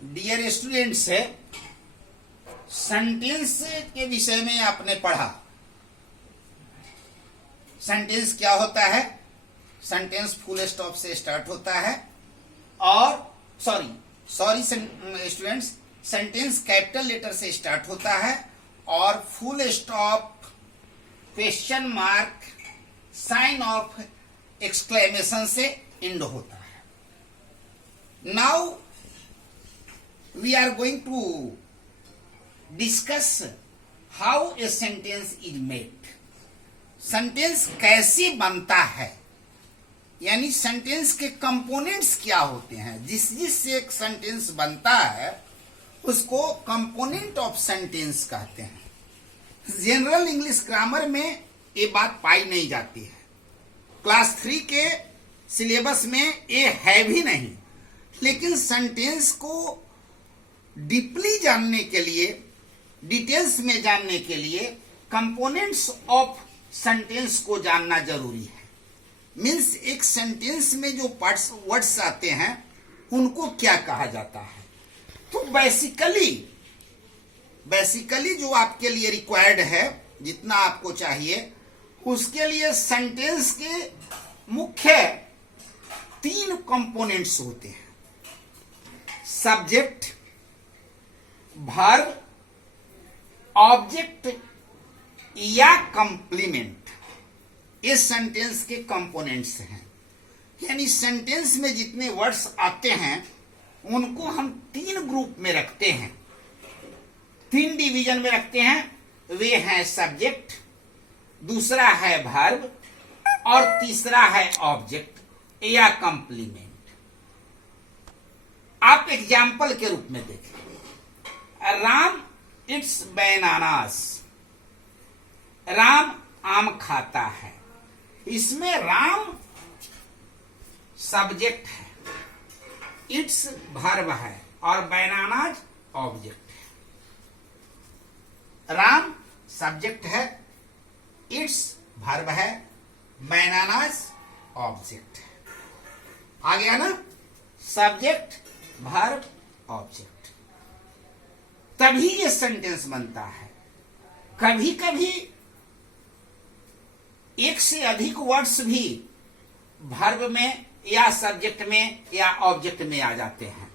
Dear students, sentence के विषय में आपने पढ़ा। सेंटेंस क्या होता है? सेंटेंस फुल स्टॉप से स्टार्ट होता है और sorry students, sentence capital letter से स्टार्ट होता है और full stop, question mark, sign of exclamation से एंड होता है। Now we are going to discuss how a sentence is made. Sentence कैसे बनता है, यानी सेंटेंस के कंपोनेंट्स क्या होते हैं। जिससे एक सेंटेंस बनता है उसको कंपोनेंट ऑफ सेंटेंस कहते हैं। जनरल इंग्लिश ग्रामर में ये बात पाई नहीं जाती है। क्लास 3 के सिलेबस में ये है भी नहीं, लेकिन सेंटेंस को डीपली जानने के लिए, डिटेल्स में जानने के लिए कंपोनेंट्स ऑफ सेंटेंस को जानना जरूरी है। मीन्स एक सेंटेंस में जो पार्ट्स वर्ड्स आते हैं उनको क्या कहा जाता है। तो बेसिकली जो आपके लिए रिक्वायर्ड है, जितना आपको चाहिए, उसके लिए सेंटेंस के मुख्य 3 कंपोनेंट्स होते हैं। सब्जेक्ट, वर्ब, ऑब्जेक्ट या कंप्लीमेंट। ये सेंटेंस के कंपोनेंट्स हैं। यानी सेंटेंस में जितने वर्ड्स आते हैं उनको हम 3 ग्रुप में रखते हैं, 3 डिवीजन में रखते हैं। वे हैं सब्जेक्ट, दूसरा है वर्ब और तीसरा है ऑब्जेक्ट या कंप्लीमेंट। आप एग्जाम्पल के रूप में देखें। Ram it's bananas. राम आम खाता है। इसमें राम सब्जेक्ट है, इट्स वर्ब है और बनानाज ऑब्जेक्ट है। राम सब्जेक्ट है, इट्स वर्ब है, बनानाज ऑब्जेक्ट है। आ गया ना? Subject, verb, object. तभी ये सेंटेंस बनता है। कभी कभी एक से अधिक वर्ड्स भी वर्ब में या सब्जेक्ट में या ऑब्जेक्ट में आ जाते हैं,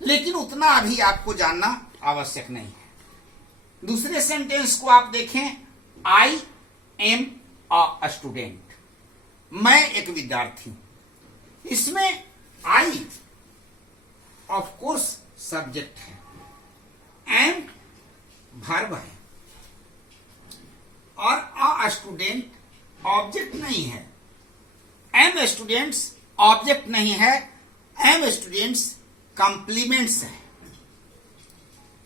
लेकिन उतना अभी आपको जानना आवश्यक नहीं है। दूसरे सेंटेंस को आप देखें। I am a student. मैं एक विद्यार्थी हूं। इसमें आई ऑफ कोर्स सब्जेक्ट है, एम वर्ब है और अ स्टूडेंट ऑब्जेक्ट नहीं है। एम स्टूडेंट्स ऑब्जेक्ट नहीं है, एम स्टूडेंट्स कंप्लीमेंट्स है।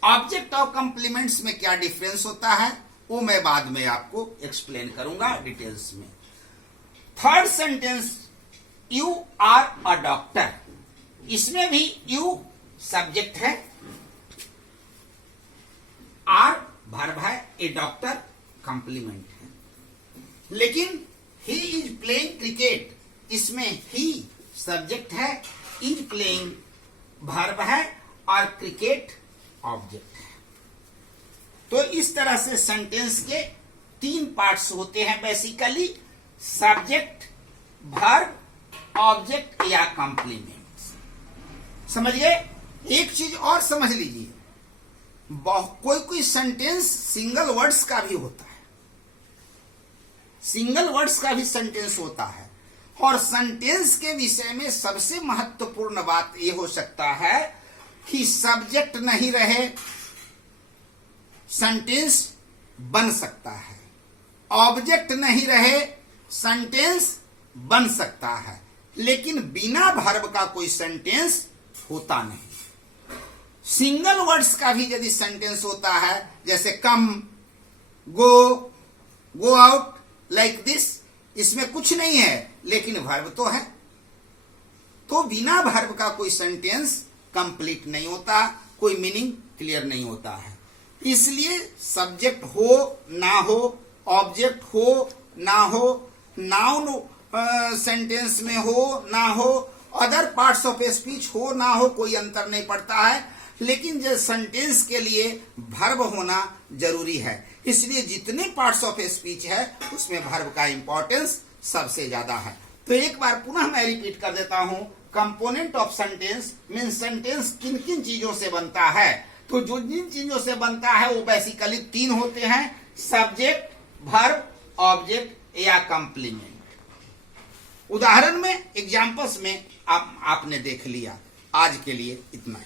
ऑब्जेक्ट और कंप्लीमेंट्स में क्या डिफरेंस होता है वो मैं बाद में आपको एक्सप्लेन करूंगा डिटेल्स में। Third sentence, you are a doctor. इसमें भी यू सब्जेक्ट है, आर वर्ब है, ए डॉक्टर कंप्लीमेंट है। लेकिन ही इज प्लेइंग क्रिकेट, इसमें ही सब्जेक्ट है, इज प्लेइंग वर्ब है और क्रिकेट ऑब्जेक्ट है। तो इस तरह से सेंटेंस के 3 पार्ट्स होते हैं बेसिकली। सब्जेक्ट, वर्ब, ऑब्जेक्ट या कंप्लीमेंट। समझिए। एक चीज और समझ लीजिए, कोई सेंटेंस सिंगल वर्ड्स का भी होता है। सिंगल वर्ड्स का भी सेंटेंस होता है। और सेंटेंस के विषय में सबसे महत्वपूर्ण बात यह हो सकता है कि सब्जेक्ट नहीं रहे सेंटेंस बन सकता है, ऑब्जेक्ट नहीं रहे सेंटेंस बन सकता है, लेकिन बिना वर्ब का कोई सेंटेंस होता नहीं। सिंगल वर्ड्स का भी यदि सेंटेंस होता है, जैसे कम, गो आउट, लाइक दिस, इसमें कुछ नहीं है लेकिन वर्ब तो है। तो बिना वर्ब का कोई सेंटेंस कंप्लीट नहीं होता, कोई मीनिंग क्लियर नहीं होता है। इसलिए सब्जेक्ट हो ना हो, ऑब्जेक्ट हो ना हो, नाउन सेंटेंस में हो ना हो अदर पार्ट्स ऑफ स्पीच हो ना हो कोई अंतर नहीं पड़ता है, लेकिन जो सेंटेंस के लिए वर्ब होना जरूरी है। इसलिए जितने पार्ट्स ऑफ स्पीच है उसमें वर्ब का इंपॉर्टेंस सबसे ज्यादा है। तो एक बार पुनः मैं रिपीट कर देता हूं, component of sentence mean sentence किन किन चीजों से बनता है। तो जो जिन चीजों से बनता है वो बेसिकली 3 होते हैं, सब्जेक्ट, वर्ब, ऑब्जेक्ट या कंप्लीमेंट। उदाहरण में, एग्जांपल्स में आपने देख लिया। आज के लिए इतना ही।